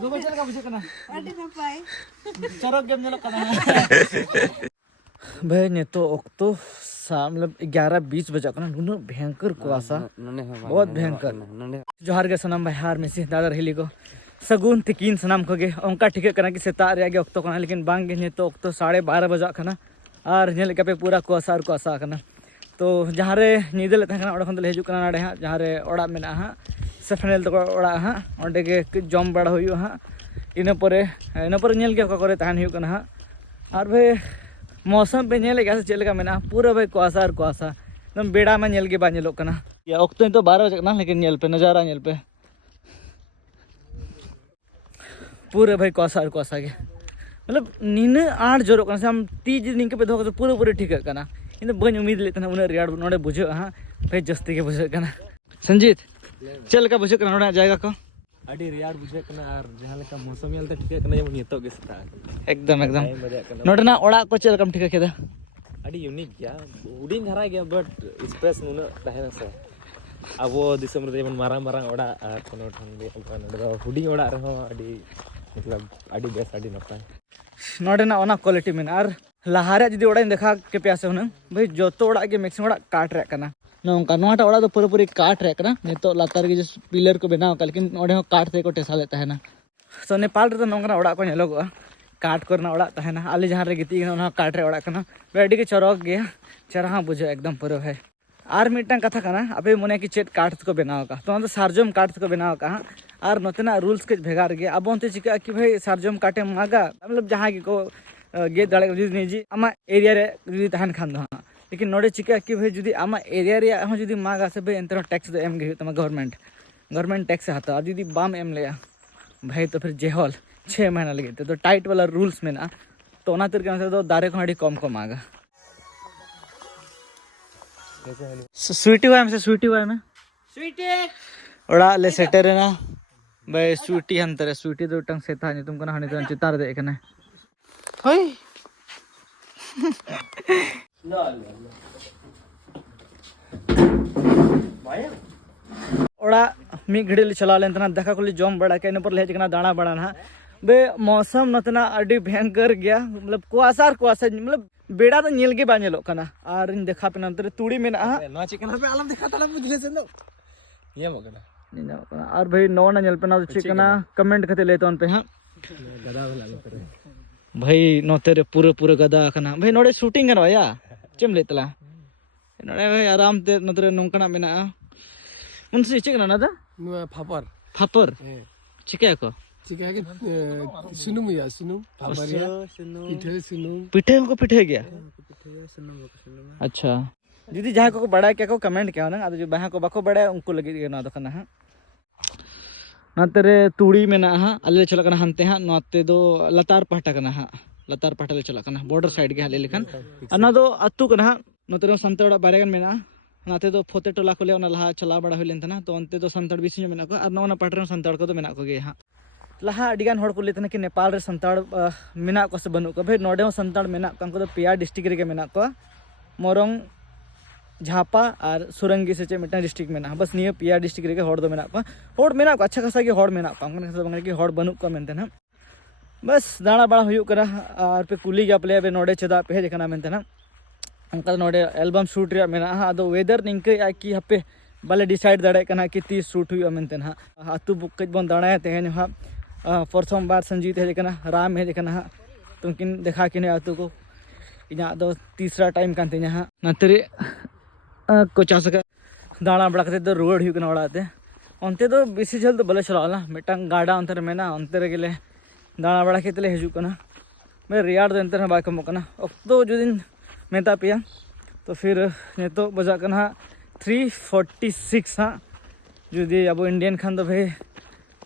गोबा चल का बुझे कना Adi napai. चरक गेम जलो कना भाई ने तो ओक्तो मतलब 11:20 बजा कना नुनो भयंकर कुआसा बहुत भयंकर जोहार के सनम भाई हार मेसी दादा हिली को सगुन तिकिन सनम को गे ओंका ठीक कना कि सेता रे गे ओक्तो कना लेकिन बांग गे ने तो ओक्तो 12:30 बजा कना और नेल के पे पूरा कुआसा और कुआसा कना तो जहाँ रे नीदल तहना ओडे खन दले हिजु कना नाडे हा जहाँ रे ओड़ा मेना हा सेफनेल तो ओड़ा हा ओंडे गे जम बड़ा हुयु हा इन परे नेल के करे तहन हुयु कना हा और भाई मौसम पे नेल के चलका मेना पूरा भाई कुआसा और कुआसा एकदम बेड़ा में नेल के बा नेलो कना या ओक्तो तो 12 बजे कना लेकिन नेल पे नजारा नेल पे पूरे भाई कुआसा और कुआसा के मतलब नीने आठ जोरो कना से हम तीज निंके पे धो पूरे पूरे ठीक कना इन बन उम्मीद लेते उन्हें रियाड़ नोड़े बुझे हाँ भाई जस्ती के बुझे कना संजीत चल का बुझे कना नोड़े जाएगा को अड़ी रियाड़ बुझे कना और जहां लेका मौसम येलते ठीक कना जेमन नितो गे सता एकदम नोड़े ना ओड़ा को चल कम ठीक केदा अड़ी यूनिक गया उडिन धरा गया बट स्पेस नुना तहना से अबो दिसम रे जेमन मारांग मारांग ओड़ा और कोनो ठन दे नोड़े हुडी ओड़ा रहो अड़ी मतलब अड़ी बेस अड़ी नपाय नोड़े ना ओना क्वालिटी में और लहारे जुदी ओड़ा देखा के प्यासे हुना भाई जोतो ओड़ा के मैक्सिमम ओड़ा काट रे कना नोंका नोटा ओड़ा तो पूरे पूरे काट रे कना नितो लातार के जिस पिलर को बनाव का लेकिन ओड़े हो काट ते को टेसा लेता है ना तो नेपाल रे तो नोंका ओड़ा को नेलोगो काट करना ओड़ा ता है ना आले जहां रे गिती ओना काट रे ओड़ा कना बेडी के चरक गया चरहा बुझे एकदम पूरा है और मिटन कथा कना अबे मने की चेट काट को बनाव का तो सार्जम काट को बनाव का और नोतेना रूल्स के भेगार गया अब ओंते चिका कि भाई सार्जम काटे मागा मतलब जहां की को गे दाड़े जुदी निजी आमा एरिया रे जुदी तहन खान दो लेकिन नोड़े चिका कि भाई जुदी आमा एरिया रे हो जुदी मागा से भाई एंतर टैक्स दो एम गे तमा गवर्नमेंट टैक्स हाता और जुदी बाम एम लेया भाई तो फिर जेहल 6 महीना लगे तो टाइट वाला रूल्स में ना तो ओना तर के तो दारे को कम को मागा स्वीटी वाई में ओड़ा ले सेटर है ना भाई स्वीटी हंतरे स्वीटी दो टंग से था तुमको ना हनी तो चितार दे कने होय ओड़ा मी घड़ी ले चला लेन तना देखा को जम बड़ा के इन पर ले जकना दाना बड़ा ना बे मौसम नतना अडी भयंकर गया मतलब कुआसा मतलब बेड़ा तो नेल के बा नेलो कना और इन देखा पे नंतर तुड़ी में ना ना चिकन पे आलम दिखा ताला बुझले से नो ये मगना और भाई नो ना नेल पे ना चिकना कमेंट करते ले तो उन पे हां गदा वाला करे भाई नोते रे पूरे गदा कना भाई नोड़े शूटिंग करवा या चेम लेतला नोड़े भाई आराम ते नोते नोंकना मेना मुनसी चिकना ना दा फापर चिके को चिका के सुनुम या सुनुम फापरिया पिठे गया अच्छा दीदी जहाँ को बड़ा क्या को कमेंट क्या ना जो बहा को बाको बड़ा उनको लगे ना दो कना नाते तुड़ी में ना हाँ अल्ले चला कना हंते हाँ नाते दो लतार पहटा कना हाँ लतार पहटा ले चला कना बॉर्डर साइड के हाले लेकिन अन्ना दो अत्तू कना नोते संतड़ बारेगन में ना नाते दो फोते टोला को ले ओना लहा चला बड़ा हुई लेन तना तो अंते दो संतड़ बिसी में ना को और नोना पटरन संतड़ को तो मेना को गे हाँ लहा अडिगान होड़ को लेते कि नेपाल रे संताड़ मेना को से बनु को भाई नोडे हो संताड़ मेना को अंको तो पेया डिस्ट्रिक्ट रे के मेना को मोरंग झापा और सुरंगी से मिटन डिस्ट्रिक्ट मेना बस निये पेया डिस्ट्रिक्ट रे के होड़ दो मेना को अच्छा खासा की होड़ मेना को अंकन की होड़ बनु को मेनते ना बस दाना बड़ा हुयु करा और पे कुली गया प्ले बे नोडे चदा पे देखना मेनते ना अंका नोडे एल्बम शूट रे मेना अदो वेदर निंके आ कि हपे बाले डिसाइड दाड़े कना कि 30 शूट हुई मेनते ना आतु बुक कज बन दाड़ा तेहन हा प्रथम बार संजीत हेज कना राम हेज कना हा तुमकिन देखा कि आतु को इना दो तीसरा टाइम कान तेना हा नतरे को चास का दाड़ा बड़ा कते दो रोड हुई कना ओड़ाते अंते दो बेसी जल तो बले चलाला मिटंग गाड़ा अंतर मेना अंतर गेले दाड़ा बड़ा केतले हिजु कना मैं रियाड़ दो अंतर बा कमो कना तो जो दिन मेता पिया तो फिर ने तो बजा कना 3:46 हाँ जुदी अब इंडियन खान तो भाई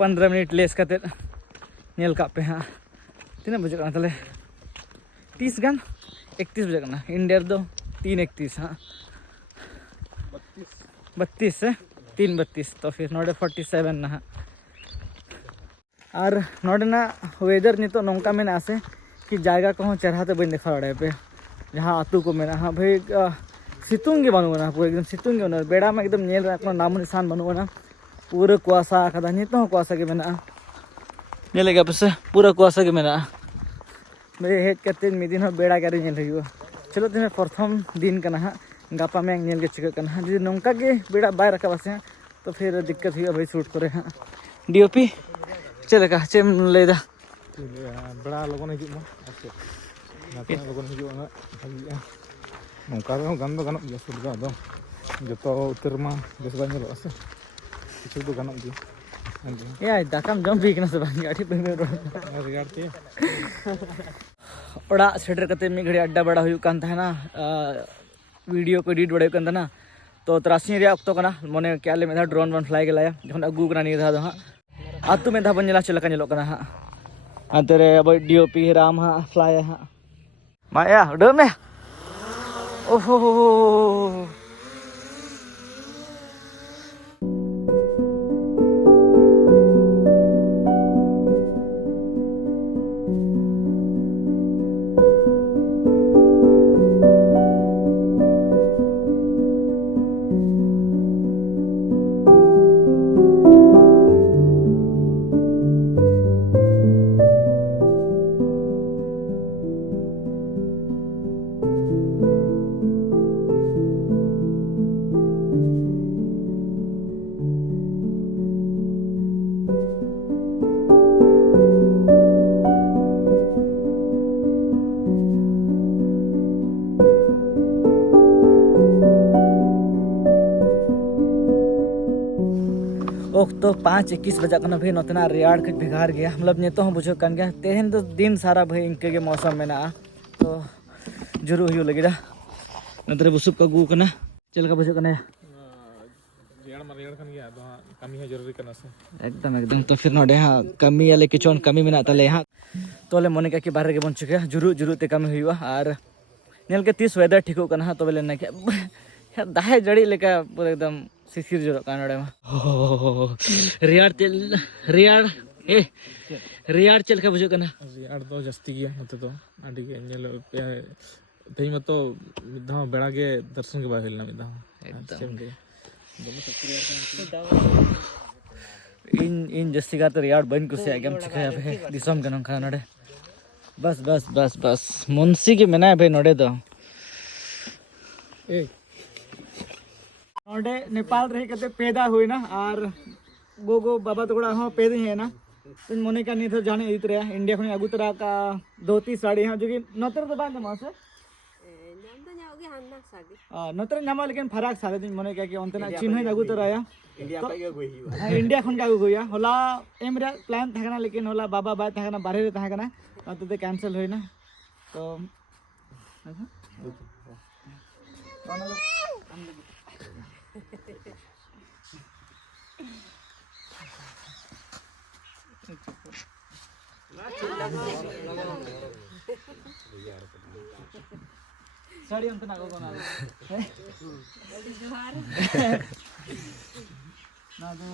15 मिनट लेस करते नेल का पे हाँ तीन बजे करना तले 30 गान 31 बजे करना इंडिया दो 3:31 हाँ 32 से 3:32 तो फिर नोड़े 47 ना हाँ और नोड़े ना वेदर नहीं तो नौका में ना से कि जायगा को चढ़ाते बन देखा रहे पे जहाँ आतू को मेना हाँ भाई सितुंग बनूना पूरा एकदम सितुंग बेड़ा में एकदम नेल नामो निशान बनूना पूरे कुआसा कदा नितो कुआसा के मेना नेलेगा बस पूरा कुआसा के मेरा मेरे हेड करते मिदिन हो बेड़ा गाड़ी नेल हुआ चलो तुम्हें प्रथम दिन का ना गापा में नेल के चिका करना जी नौका के बेड़ा बाय रखा बस तो फिर दिक्कत हुई भाई शूट करे हाँ डीओपी चलेगा चेम लेदा बेड़ा लगन हिजुमा ओके नाते लगन हिजुमा नौका दो गान दो गानों गया सुट दो जतो उत्तर मा बेस बाय नेलो से किछु दो गानों गया यार दाकाम जम भी कना से बांग गाड़ी पे में रिगार्ड ते ओड़ा सेटर कते मी घड़ी अड्डा बड़ा हुई कान था ना वीडियो को एडिट बड़ा कान था ना तो तरासी रे अक्तो कना मने क्या ले में था ड्रोन वन फ्लाई के लाया जखन अगु कना नि था हां आतु में था बन चला नेलो कना हां अंतरे अब डीओपी राम हां फ्लाई हां माया डो में ओहो तो 5:21 बजा कना भाई नतना रियाड़ कच भिगार गया मतलब ने तो हम बुझो कन गया तेहन तो दिन सारा भाई इनके के मौसम में ना तो जरूर हुई लगी नतरे बुसुब का गु कना चल का बुझो कना रियाड़ खान गया तो कमी है जरूरी करना से एकदम तो फिर नोडे हां कमी वाले किचन कमी में ना तले हां तोले मने का कि बाहर के बन चुके जरूर ते कमी हुई और नेल के 30 वेदर ठीक हो कना तो बेले ना के दाहे जड़ी लेका पूरा एकदम सिसिर जो कानड़े में रियाड़ चल का बुझो कना रियाड़ तो जस्ती गया मते तो आडी के नेल पे तेई मतो मिधा बेड़ा के दर्शन के बाहिल ना मिधा एकदम इन जस्ती का तो रियाड़ बन कुछ है एकदम चिका है दिसम कन कानड़े बस मुंशी के मेना भाई नोडे तो नोडे नेपाल रही कते पैदा हुई ना और गो बाबा तोड़ा हाँ पैदा है ना तो मोने का नहीं तो जाने इधर इंडिया खने अगु तरह का धोती साड़ी हाँ जो कि नतर तो बांध मां से नतर नामा लेकिन फराक सारे दिन मोने क्या कि अंतना चिन्ह अगु तरह आया इंडिया खन का अगु गया होला एम रे प्लान थाकना लेकिन होला बाबा बाय थाकना बाहर रे थाकना तो कैंसिल हुई ना तो साड़ी अंत ना को ना ना तो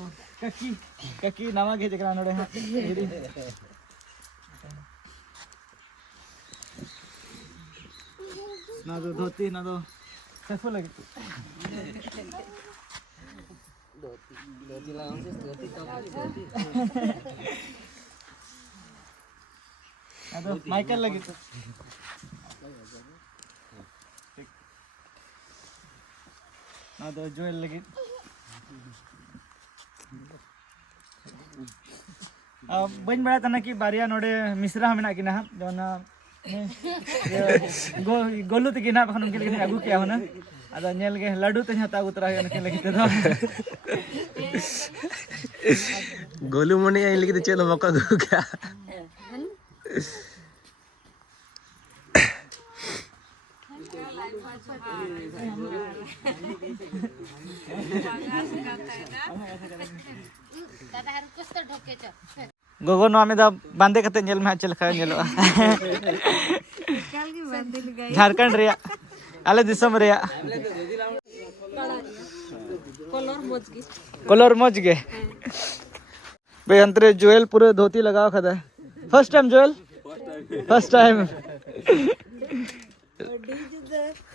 कक्की नामा के जकरा नडे हां ना तो धोती ना तो सफो लगे धोती लगाऊं से धोती तो ना तो माइकल लगे तो ना तो जोएल लगे बन बड़ा तना कि बारिया नोडे मिश्रा में ना कि ना जोना गोलू तक ना बखन उनके लिए आगू क्या होना अदा नेल के लड्डू ते हता उतरा है उनके लिए तो गोलू मने आई लगी तो चलो मौका दो क्या गोगो नो में दा बांधे कते नेल में चल खा नेलो झारखंड रे आले दिसम रे कलर मज गे बे अंतरे जोएल पूरे धोती लगाओ खदा फर्स्ट टाइम जोएल फर्स्ट टाइम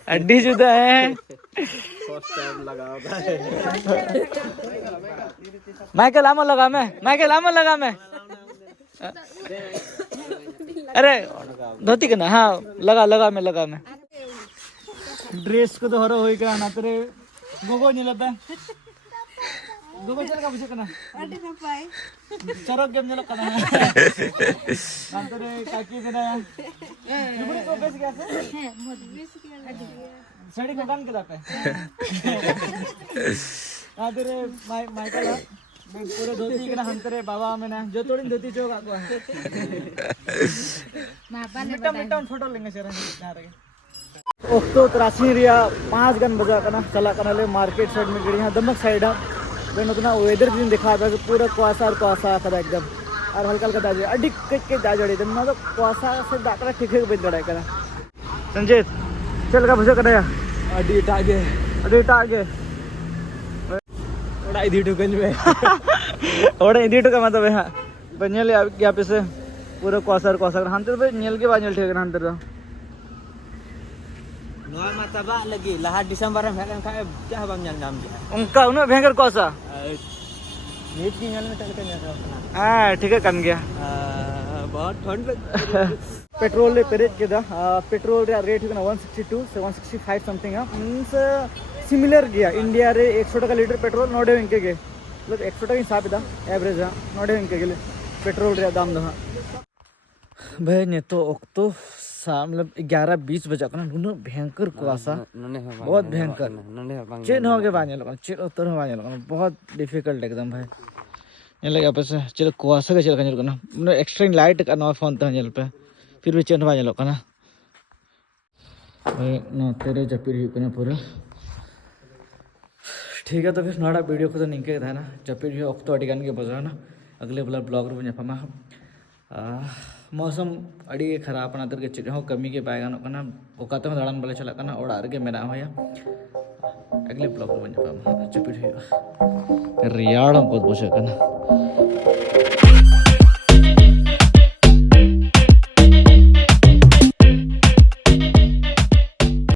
अड्डी जुदा है फर्स्ट टाइम लगाओ माइकल आमो लगा मैं अरे धोती करना हाँ लगा मैं ड्रेस को तो हरो होई का ना तेरे गोगो निलता गोगो चल का बुझे करना चरक गेम निलक करना ना तेरे काकी करना लुबड़ी को बेस गया से साड़ी को कान के दाते ना तेरे माइकल पूरे धोती करना हम तेरे बाबा में ना जो थोड़ी धोती चोक आको मिट्टा फोटो लेंगे सर यहाँ रहे ओक्तो त्रासी रिया 5 गन बजा करना चला करना ले मार्केट साइड में गड़ी यहाँ दमक साइड है बेन उतना वेदर दिन दिखा था कि पूरा कुआसा कदा एकदम और हल्का हल्का दाजे अडिक के दाजड़ी एकदम ना तो कुआसा से दाकरा ठीक है बेन दड़ा करना संजीत चल का भजा करना या अडी टागे ओड़ा इदी ठुकन में ओड़ा इदी ठुका मतलब है बनियल या पे से पूरा कुआसा हम तो नियल के बानियल ठेक हम तो नोआ माताबा लगी लाहा दिसंबर में हेकन खाए क्या बम जान नाम दिया उनका उन्हें भयंकर कुआसा नीट की नल में चल के ना हाँ ठीक है कन गया बहुत ठंड लग पेट्रोल पेरेट के दा पेट्रोल रेट है 162 से 165 समथिंग है मींस सिमिलर गया इंडिया रे 100 टका लीटर पेट्रोल 9 इंके के मतलब 100 टका हिसाब दा एवरेज है 9 इंके के पेट्रोल रे दाम दा भाई ने तो ओक्तो मतलब 11-20 बजा करना नुनो भयंकर कुआसा बहुत भयंकर चेन हो गए बाने लोग चेन उतर हो बाने लोग बहुत डिफिकल्ट एकदम भाई ये लगा पे से चलो कुआसा के चल करना मतलब एक्सट्रीम लाइट का नो फोन तो जल पे फिर भी चेन बाने लोग ना भाई ना तेरे जपीर ही करना पूरा ठीक है तो फिर नोड़ा वीडियो को तो निके था ना जपीर ही ओक्तो अडिगान के बजा ना अगले वाला ब्लॉग रो ᱧᱟᱯᱟᱢᱟ मौसम अड़ी खराब ना तर के चेद हो कमी के पाएगा ना ओकाते दाड़ान बाले चला करना ओड़ा रे मेना होया अगले ब्लॉग रो ᱧᱟᱯᱟᱢᱟ चपीर रियाड़ को बोझ करना